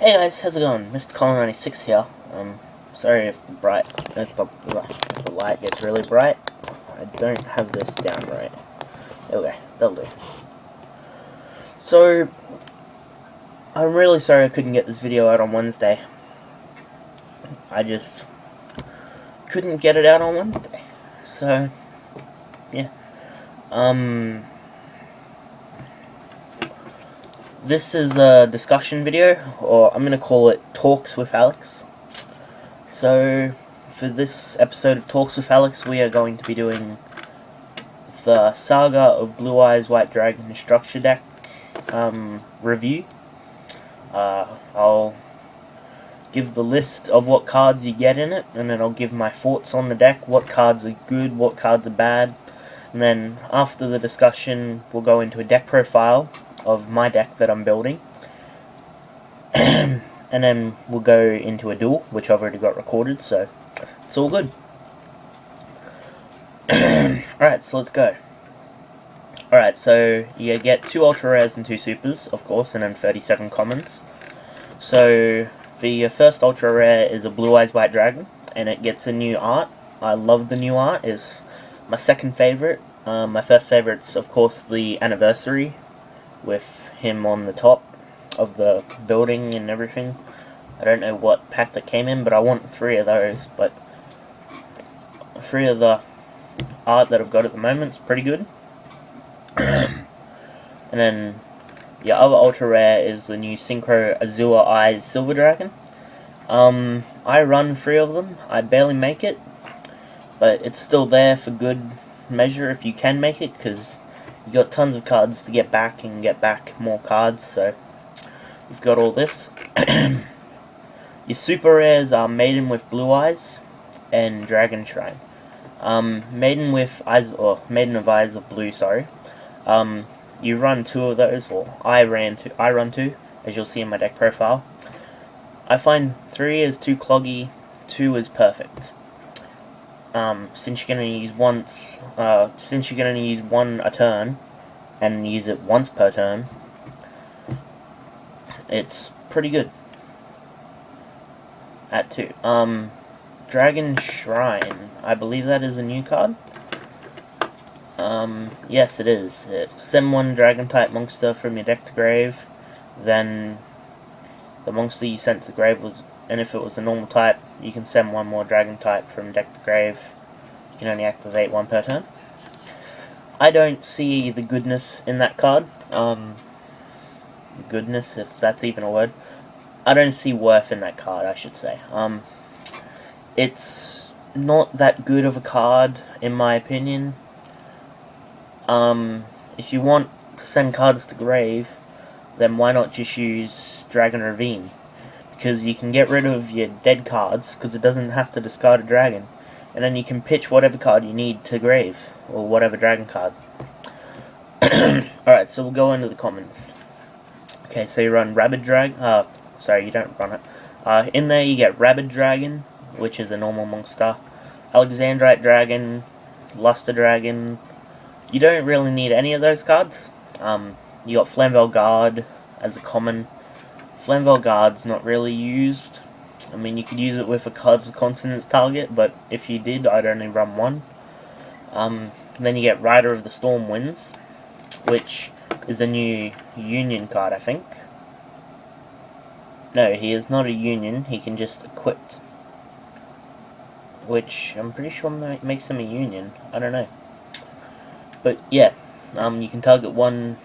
Hey guys, how's it going? Mr. Colin96 here. Sorry if the light gets really bright. I don't have this down right. Okay, that'll do. So, I'm really sorry I couldn't get this video out on Wednesday. I just couldn't get it out on Wednesday. So, yeah. This is a discussion video, or I'm going to call it Talks with Alex. So, for this episode of Talks with Alex, we are going to be doing the Saga of Blue Eyes White Dragon structure deck review. I'll give the list of what cards you get in it, and then I'll give my thoughts on the deck, what cards are good, what cards are bad, and then after the discussion we'll go into a deck profile of my deck that I'm building, and then we'll go into a duel, which I've already got recorded, so it's all good. Alright, so let's go. Alright, so you get 2 ultra rares and 2 supers, of course, and then 37 commons. So the first ultra rare is a Blue Eyes White Dragon, and it gets a new art. I love the new art. It's my second favorite. My first favorite's of course the anniversary, with him on the top of the building and everything. I don't know what pack that came in, but I want 3 of those. But 3 of the art that I've got at the moment is pretty good. And then the other ultra rare is the new Synchro Azure Eyes Silver Dragon. I run 3 of them. I barely make it, but it's still there for good measure if you can make it, because you got tons of cards to get back and get back more cards. So you've got all this. Your super rares are Maiden with Blue Eyes and Dragon Shrine. Maiden with Eyes, or Maiden of Eyes of Blue, sorry. You run 2 of those, or I run 2, as you'll see in my deck profile. I find 3 is too cloggy, 2 is perfect. Since you're gonna use one a turn, and use it once per turn, it's pretty good. At 2. Dragon Shrine. I believe that is a new card. Yes, it is. Send 1 Dragon-type monster from your deck to grave, then the monster you sent to the grave was, and if it was a normal type, you can send 1 more Dragon-type from deck to grave. You can only activate 1 per turn. I don't see the goodness in that card. Goodness, if that's even a word. I don't see worth in that card, I should say. It's not that good of a card, in my opinion. If you want to send cards to grave, then why not just use Dragon Ravine? Because you can get rid of your dead cards, because it doesn't have to discard a dragon. And then you can pitch whatever card you need to grave, or whatever dragon card. Alright, so we'll go into the commons. Okay, so you run Rabid Dragon, sorry, you don't run it. In there you get Rabid Dragon, which is a normal monster, Alexandrite Dragon, Luster Dragon. You don't really need any of those cards. You got Flamvell Guard as a common. Flamvell Guard's not really used. I mean, you could use it with a Cards of Consonance target, but if you did, I'd only run 1. Then you get Rider of the Storm Winds, which is a new Union card, I think. No, he is not a Union, he can just equip, which I'm pretty sure makes him a Union. I don't know. But yeah, you can target one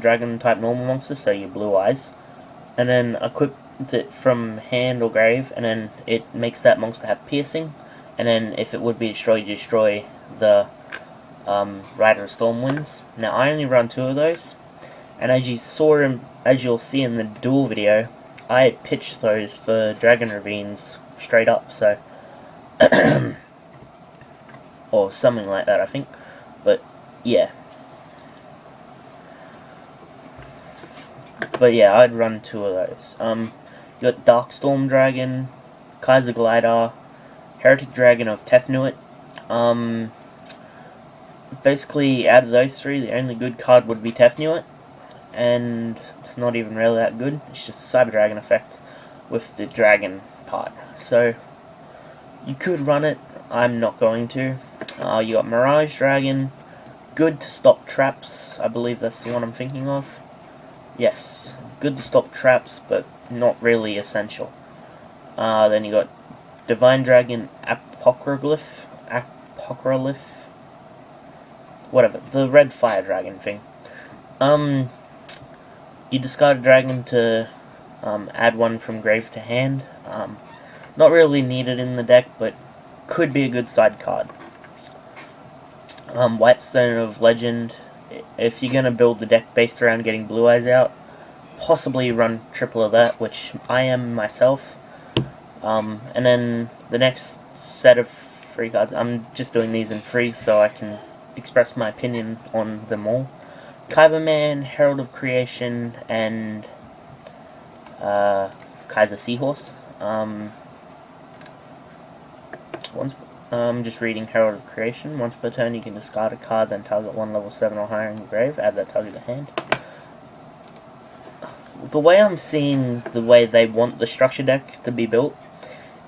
dragon type normal monster, so your Blue Eyes, and then equip it from hand or grave, and then it makes that monster have piercing, and then if it would be destroyed, you destroy the Rider of Stormwinds. Now I only run 2 of those, and as you'll see in the duel video, I pitched those for Dragon Ravines straight up, so or something like that, I think. But yeah. I'd run 2 of those. You got Darkstorm Dragon, Kaiser Glider, Heretic Dragon of Tefnuit. Basically, out of those 3, the only good card would be Tefnuit. and it's not even really that good. It's just Cyber Dragon effect with the dragon part. So you could run it. I'm not going to. You got Mirage Dragon, good to stop traps. I believe that's the one I'm thinking of. Yes, good to stop traps, but not really essential. Then you got Divine Dragon Apocryph, whatever, the red fire dragon thing. You discard a dragon to add one from grave to hand. Not really needed in the deck, but could be a good side card. Whitestone of Legend. If you're going to build the deck based around getting Blue Eyes out, possibly run triple of that, which I am myself. And then the next set of free cards, I'm just doing these in freeze so I can express my opinion on them all. Kyberman, Herald of Creation, and Kaiser Seahorse. Just reading Herald of Creation. Once per turn you can discard a card, then target one level 7 or higher in your grave, add that target to hand. The way I'm seeing the way they want the structure deck to be built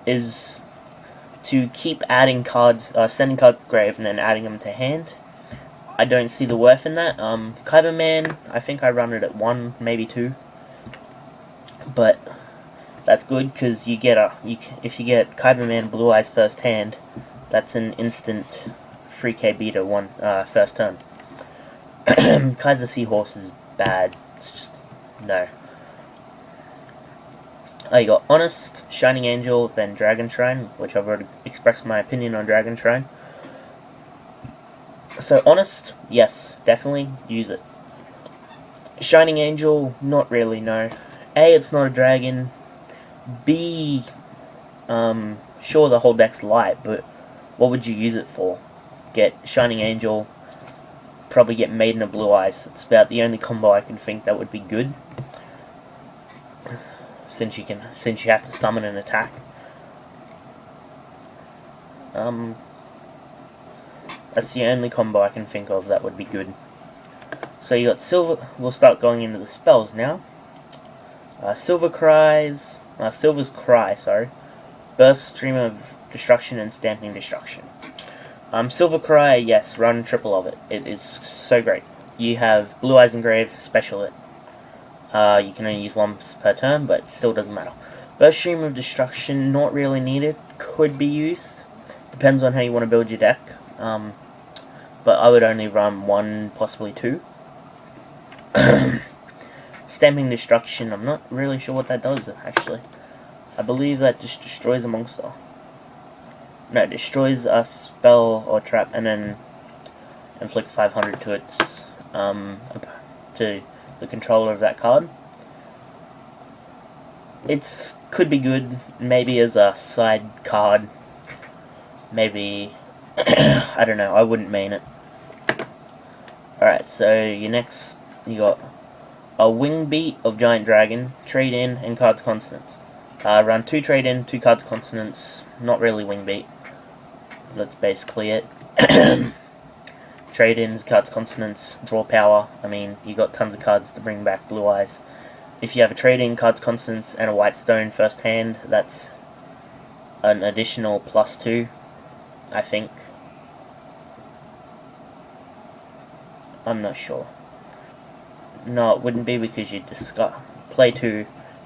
is to keep adding cards, sending cards to grave and then adding them to hand. I don't see the worth in that. Kyberman, I think I run it at 1, maybe 2. But that's good because you get if you get Kyberman Blue Eyes first hand, that's an instant 3k beater first turn. Kaiser Seahorse is bad. It's just no. You got Honest, Shining Angel, then Dragon Shrine, which I've already expressed my opinion on Dragon Shrine. So Honest, yes, definitely use it. Shining Angel, not really, no. A, it's not a dragon. B, sure the whole deck's light, but what would you use it for? Get Shining Angel, probably get Maiden of Blue Eyes. It's about the only combo I can think that would be good. Since you have to summon an attack. That's the only combo I can think of that would be good. So you got Silver. We'll start going into the spells now. Silver's Cry, sorry. Burst, Stream of Destruction, and Stamping Destruction. Silver Cry, yes, run triple of it. It is so great. You have Blue Eyes Engrave, special it. You can only use once per turn, but it still doesn't matter. Burst, Stream of Destruction, not really needed. Could be used. Depends on how you want to build your deck. But I would only run 1, possibly 2. Stamping Destruction, I'm not really sure what that does, actually. I believe that just destroys a monster. No, it destroys a spell or trap and then inflicts 500 to its, to the controller of that card. It could be good, maybe as a side card. Maybe, I don't know, I wouldn't main it. Alright, so you got a Wing Beat of Giant Dragon, Trade In, and Cards Consonants. Run 2 Trade In, 2 Cards Consonants, not really Wing Beat. That's basically it. Trade-ins, Cards Consonants, draw power. I mean, you got tons of cards to bring back Blue Eyes. If you have a trade-in, Cards Consonants, and a Whitestone first hand, that's an additional +2, I think. I'm not sure. No, it wouldn't be because you'd play 2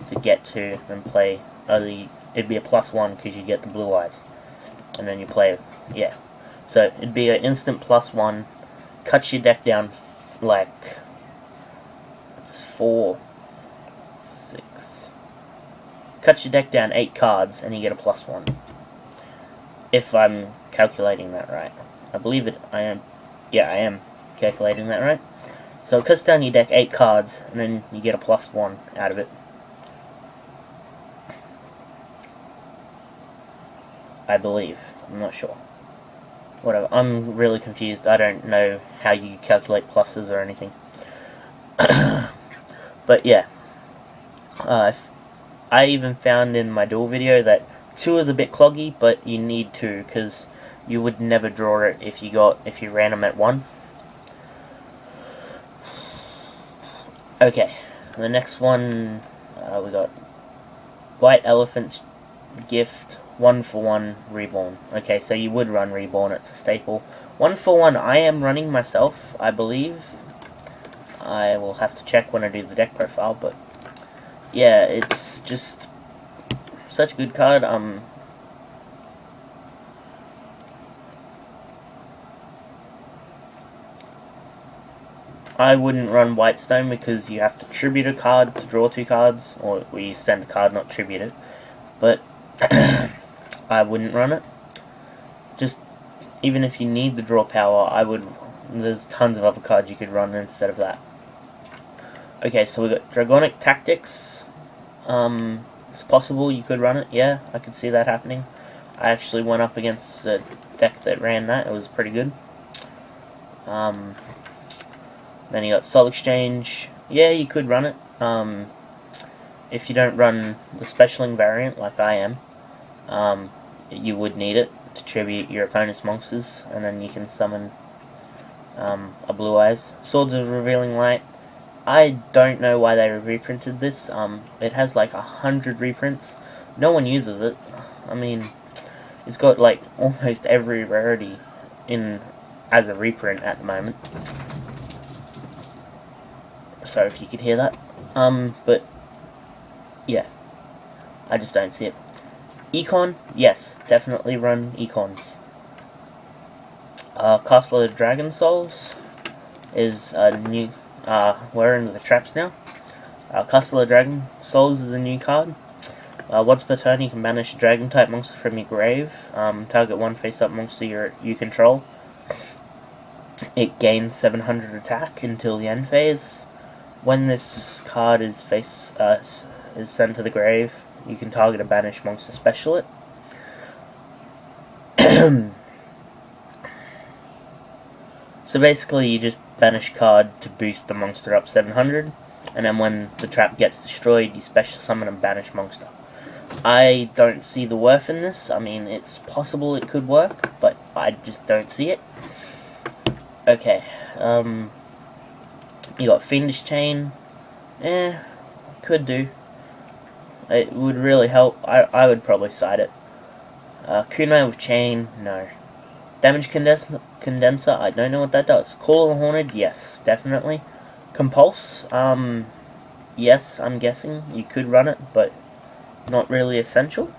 to get 2, and play. It'd be a +1 because you get the Blue Eyes, and then you play. Yeah, so it'd be an instant +1. Cuts your deck down like it's 4, 6. Cuts your deck down 8 cards, and you get a +1. If I'm calculating that right, I believe it. I am. Yeah, I am calculating that right. So it cuts down your deck 8 cards, and then you get a +1 out of it. I believe. I'm not sure. Whatever. I'm really confused. I don't know how you calculate pluses or anything. But yeah. I even found in my duel video that 2 is a bit cloggy, but you need 2 because you would never draw it if you ran them at 1. Okay, the next one, we got White Elephant's Gift, 1-for-1 Reborn. Okay, so you would run Reborn, it's a staple. 1-for-1 I am running myself, I believe. I will have to check when I do the deck profile, but yeah, it's just such a good card. I wouldn't run Whitestone because you have to tribute a card to draw 2 cards, or you send a card, not tribute it. But I wouldn't run it. Just, even if you need the draw power, there's tons of other cards you could run instead of that. Okay, so we got Dragonic Tactics. It's possible you could run it, yeah, I could see that happening. I actually went up against a deck that ran that, it was pretty good. Then you got Soul Exchange. Yeah, you could run it. If you don't run the Specialing variant, like I am, you would need it to tribute your opponent's monsters, and then you can summon a Blue Eyes. Swords of Revealing Light. I don't know why they reprinted this. It has like 100 reprints. No one uses it. I mean, it's got like almost every rarity in as a reprint at the moment. Sorry if you could hear that. But yeah, I just don't see it. Econ, yes, definitely run Econs. Castle of Dragon Souls is a new. We're into the traps now. Castle of Dragon Souls is a new card. Once per turn, you can banish a Dragon-type monster from your grave. Target one face-up monster you control. It gains 700 attack until the end phase. When this card is sent to the grave, you can target a banished monster, special it. So basically, you just banish card to boost the monster up 700, and then when the trap gets destroyed, you special summon a banished monster. I don't see the worth in this. I mean, it's possible it could work, but I just don't see it. Okay, you got Fiendish Chain. Could do. It would really help. I would probably side it. Kunai with Chain, no. Damage Condenser, I don't know what that does. Call of the Haunted, yes, definitely. Compulse, yes, I'm guessing you could run it, but not really essential.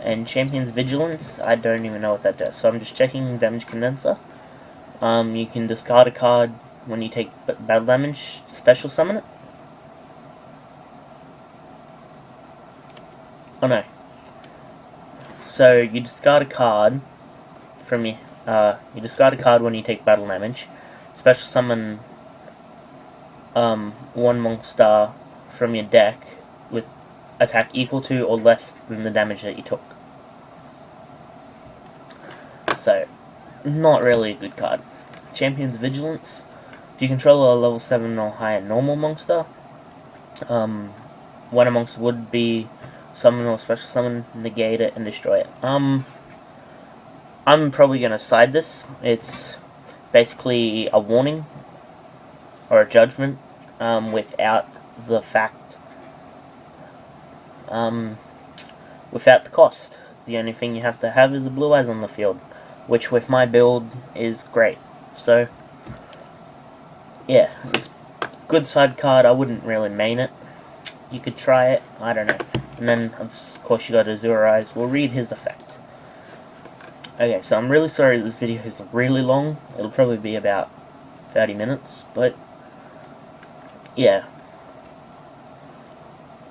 And Champion's Vigilance, I don't even know what that does, so I'm just checking Damage Condenser. You can discard a card when you take battle damage, special summon it. Oh no. So you discard a card from you discard a card when you take battle damage. Special summon one monster from your deck with attack equal to or less than the damage that you took. So, not really a good card. Champion's Vigilance. If you control a level 7 or higher normal monster, when a monster would be summon or special summon, negate it and destroy it. I'm probably going to side this. It's basically a warning or a judgment without the fact, without the cost. The only thing you have to have is the Blue Eyes on the field, which with my build is great. So yeah, it's a good side card. I wouldn't really main it. You could try it, I don't know. And then of course you got Azure Eyes. We'll read his effect. Okay, so I'm really sorry this video is really long. It'll probably be about 30 minutes, but yeah.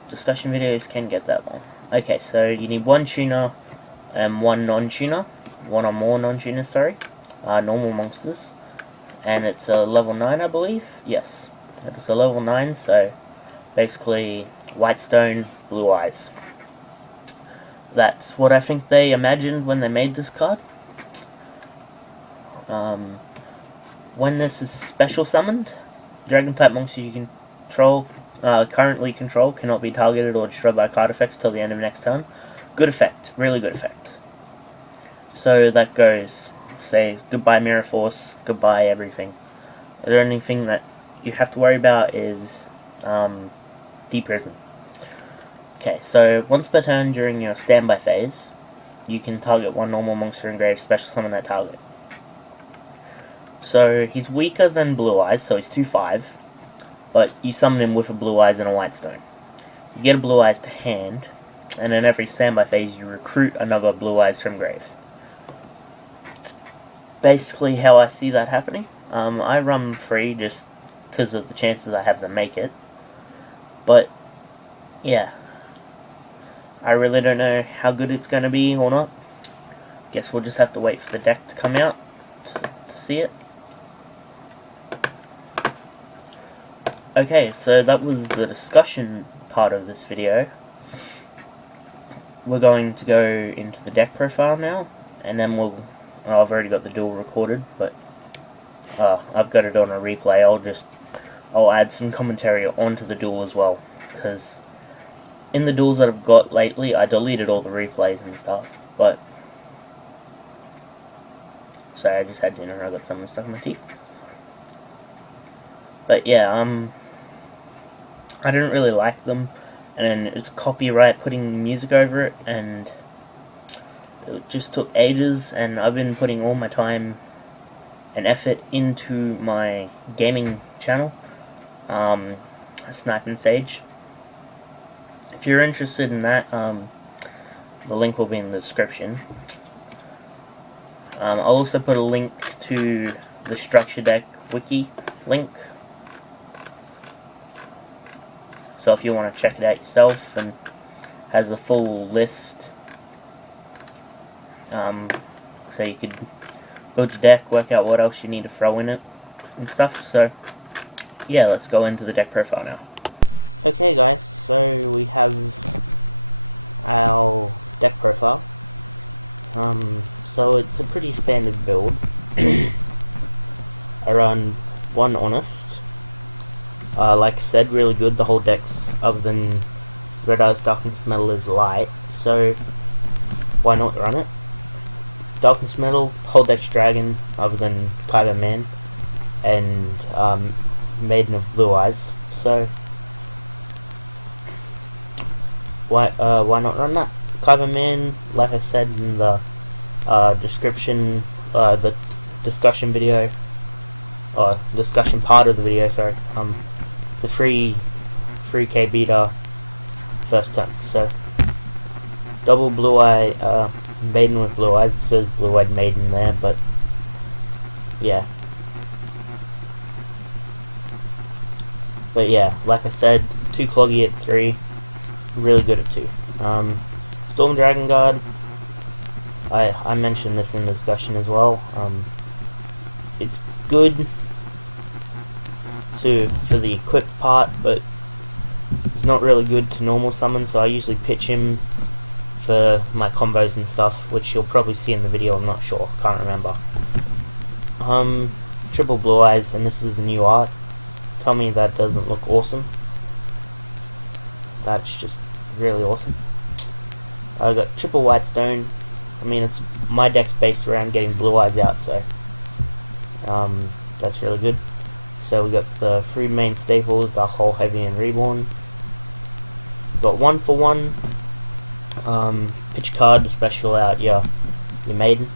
Discussion videos can get that long. Okay, so you need one tuner and one non-tuner. One or more non-tuners, sorry. Normal monsters. And it's a level 9, I believe. Yes, it's a level 9, so basically Whitestone, Blue Eyes. That's what I think they imagined when they made this card. When this is special summoned, Dragon-type monsters you control, currently control, cannot be targeted or destroyed by card effects till the end of next turn. Good effect, really good effect. So that goes, say, goodbye Mirror Force, goodbye everything. The only thing that you have to worry about is Deep Prison. Okay, so once per turn during your standby phase, you can target one normal monster engraved, special summon that target. So he's weaker than Blue Eyes, so he's 2/5, but you summon him with a Blue Eyes and a White Stone. You get a Blue Eyes to hand, and in every standby phase you recruit another Blue Eyes from grave. It's basically how I see that happening. I run 3 just because of the chances I have to make it, but yeah, I really don't know how good it's going to be or not. Guess we'll just have to wait for the deck to come out to see it. Okay, so that was the discussion part of this video. We're going to go into the deck profile now, and then I've already got the duel recorded, but I've got it on a replay. I'll add some commentary onto the duel as well, because in the duels that I've got lately, I deleted all the replays and stuff, but sorry, I just had dinner, I got something stuck in my teeth. But yeah, I didn't really like them, and then it's copyright putting music over it, and it just took ages, and I've been putting all my time and effort into my gaming channel, Snipe and Stage. If you're interested in that, the link will be in the description. I'll also put a link to the Structure Deck wiki link, so if you want to check it out yourself, and has a full list, so you could build your deck, work out what else you need to throw in it and stuff. So yeah, let's go into the deck profile now. Okay guys, so we have our deck profile. So it's a pretty standard build. I run 1 Honest. Like I said, really good. The whole deck's, other than Red Eyes Darkness Metal, is light, so why not run it? Darkness Metal, whole deck's Dragon, other than Kyber Man, and Maiden of Blue Eyes, so why not run that? Kyber Man, like I said in the description, the discussion video, or discussion part of the video, sorry, it's a free K beta first turn, so double Blue Eye, Maiden with Blue Eyes. It says Blue Eyed Maiden there, but yeah. But yeah, like I said, 2 Cloggy at 3, really good at 2. Storm Dragon Guard, I mentioned this in the discussion as well. It's good for the equip part, but it's not really good to normal summon, so I usually pitch him for my combos and stuff, which you'll probably see in the video, I'm not sure, can't remember. Triple Blue Eyes, and this is the new art. Tell me that doesn't look awesome. That's just really awesome. I got triple White Stone. I mean, it's my deck's based around getting Blue Eyes out, so that's really good. So we got the 3 main staples, Dark Hole, Heavy, and Reborn. Got 1 for 1. Pitch card to special out your Maiden.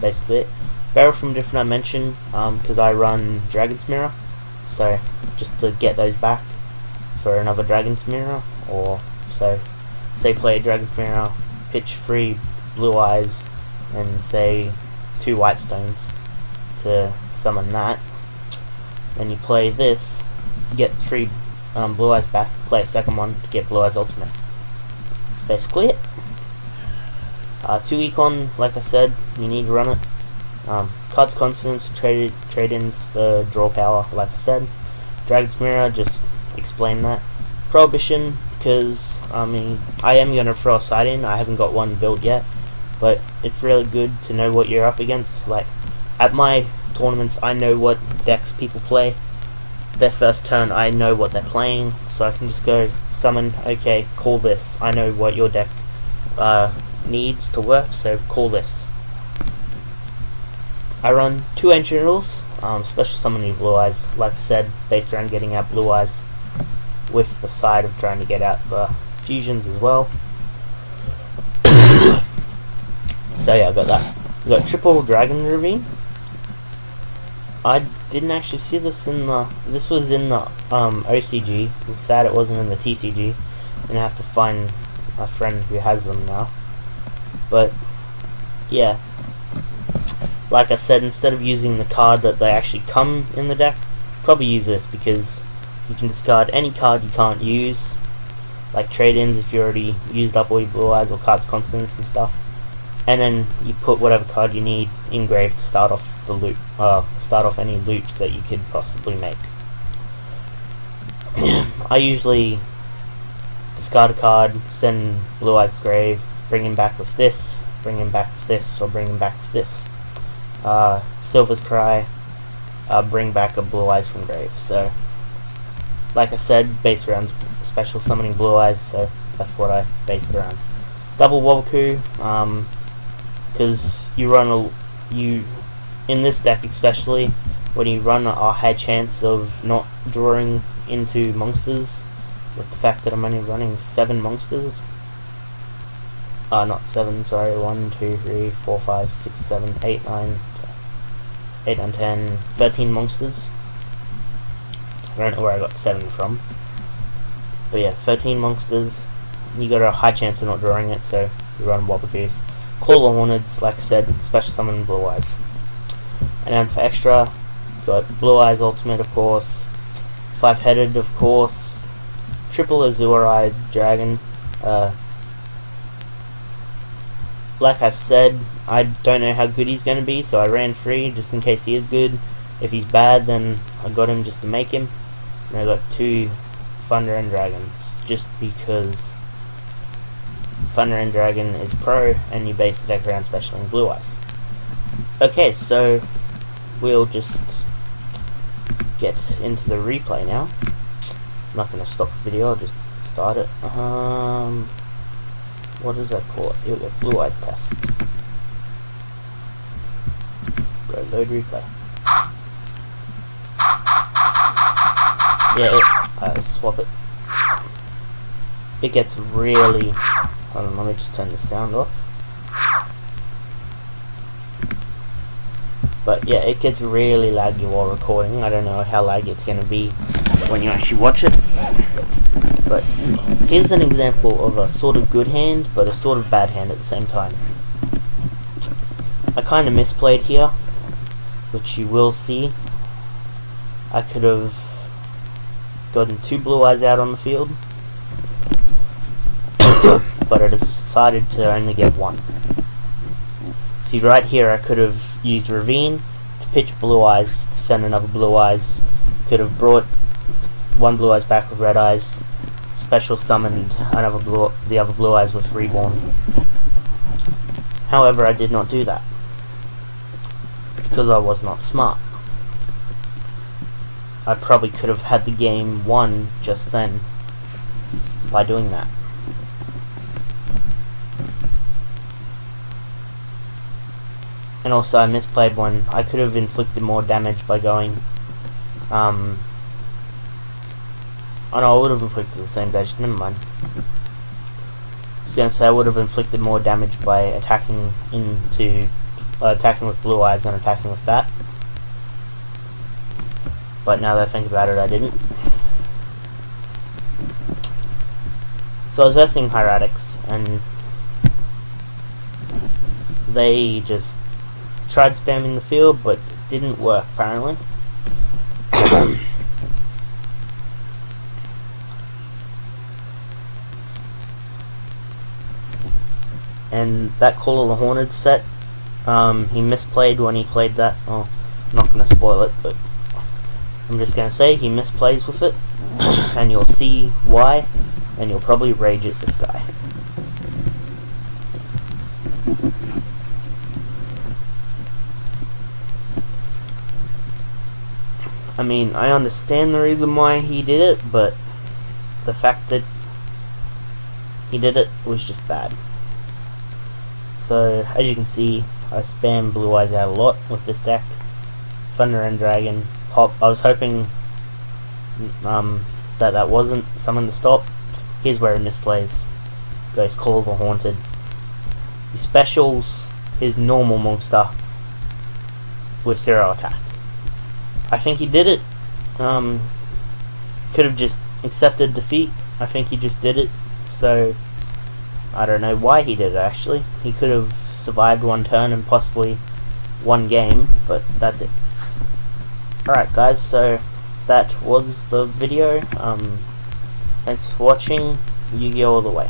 Basically it. Barrel from Different Dimension, because I run Dragon's Mirror, so just to get those back for another Dragon's Mirror, or so say play Dragon's Mirror, pitch 3 Blue Eyes, and say 2 White Stones to summon that. Then you play this, get 3 Blue Eyes back, play a second one to get Blue Eyes Ultimate. That's basically it. 2 Econ, like I said, you need to run it. Cards Constants, trade-ins for draw power, like I said. Dragon's Mirror, just explain that. Prohibition, because, I mean, I am going to throw a side in, I haven't got one built yet, but it's really good to know what you're up against. Like, at my tournaments, I know what decks people play. Their first turn, I know what they're playing, so I can just go summon, okay, call this. I know what your deck needs to work, so call this. I run 2 Ancient Rules. Special summoning Blue Eyes, like I said, based around getting out Blue Eyes, with the side of trying to get out the fusions as well. So yeah, I got that. We got triple Dragon Ravine. I didn't actually see this in the. This was in the OCG. I'm sad it wasn't in the TCG, and I have to find a friend who has them now. But yeah, like I said, instead of using the card that they actually come in the deck, probably use this, because you can discard any card you can't use, like trade-ins if you already used up all your Blue Eyes or cards consonants and stuff, and then you put whatever card you need in grave to start off the loot, start off any loot that you could possibly make. I usually discard a card, send Blue Eyes to grave, bring him back with this, bring him back with this, or bring him back with this. Silver's Cry, bring back a Blue Eyes from grave. So, like I said, based around special summoning Blue Eyes, so that's what I based it around. Double Waboku, because you run in this deck especially, when you run a high chance of not drawing into monsters, with the fact that I'm only running 7 monsters. Not 7, sorry, 1, 2, 3, 4, 5, 6, 7, 8, 9, 10, 13 monsters. I don't know where I got 7 from. But yeah, 13 monsters. You got a high chance of not drawing it, so you run Wabokus. Call the Hornets, like I said, special summon Blue Eyes. And then for extra, got Blue Eyes Ultimate, of course. 5-headed, of course. Triple Azure-Eyed Dragon. Like I said, I don't know how good he's going to be, so I ran free just in case he is good. If he's bad, then I got him just to make him. And I got 2 Thunder and Dragons, just because Thunder and Dragon is pro, and you base the deck around special in Blue Eyes. Okay, so we'll just get into the replay now. I'm not going to stop the video, I'll just start it. What did I call it? Here we go, Blue Eyes test. Go load replay. Yeah, swap it. It gets really... Hold on, let me just turn the sound off. But yeah, it gets really laggy while recording. I don't know how laggy it's going to be when you actually watch it. But here's an example of a sort of good hand, but a sort of bad hand at the same time. I kind of misplayed here, which you will see. I could have gotten 2 Blue Eyes out on the field, but I decided to only get 1. See, right here I could have used Ravine to pitch Blue Eyes to send another Blue Eyes. Could have brought 1 Blue Eyes back with Red Eyes, special summoned the other Blue Eyes with Reborn. However, I did not do that, because I was not smart. I probably could have had the game won just then by doing that. And also I misplayed one. I could have inflicted more damage by going oh no, I would have inflicted the same damage, never mind. I was going to say I would have inflicted more damage by attacking attacking with Blue Eyes than attacking with that. But now that I think about it, I didn't. So I was versing Hieratics, and they just tried spamming the field, but it didn't work apparently. And that Call of the Horned set, he misplayed when he played that. Oh, I'm not going to spoil it, but I'm just going to say he misplays with it, and you'll see why, and you'll probably rage at this guy. I mean, I understand the reason why he did it, but the fact that he did it was just bad. So, as you can see, I spam Blue Eyes out a lot with this deck. Thunder and Dragon pop. I was hoping that wasn't someone to stop. Here's where he misplays. Goes Call of the Haunted. He specials his normal monster with zero attack. I think he did it. Could have just accepted defeat. I think he just did it. So I don't know why he did it actually. He could have survived one turn and possibly one game, but that's it. Alright guys, so that was the video. Thanks for watching. Yu-Gi-Oh! All the way.